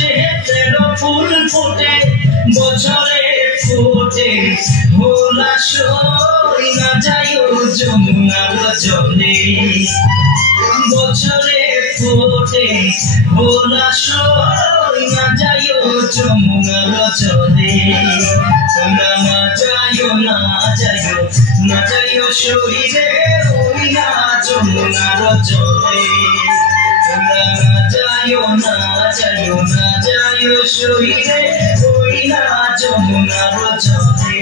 মাসে 13 ফুল ফোটে বছরে ফোটে ভোলা সই না যাইও যমুনার জলে বছরে ফোটে ভোলা সই না যাইও যমুনার জলে তোমরা না যাইও না যাইও না যাইও সইরে ওই না যমুনার জলে তোমরা না যাইও না যাইও না যাইও সইরে ওই না যমুনার জলে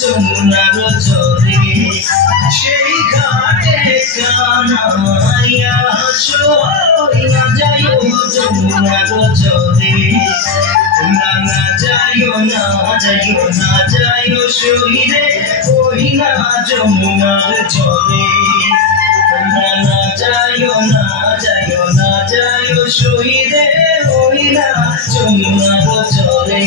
যমুনার জলে সেই ঘাটে কানাইয়া সই না যাইও যমুনার জলে তোমরা না যাইও না যাইও না যাইও সইরে ওই না যমুনার জলে তোমরা না যাইও না যাইও না যাইও সইরে ওই না যমুনার জলে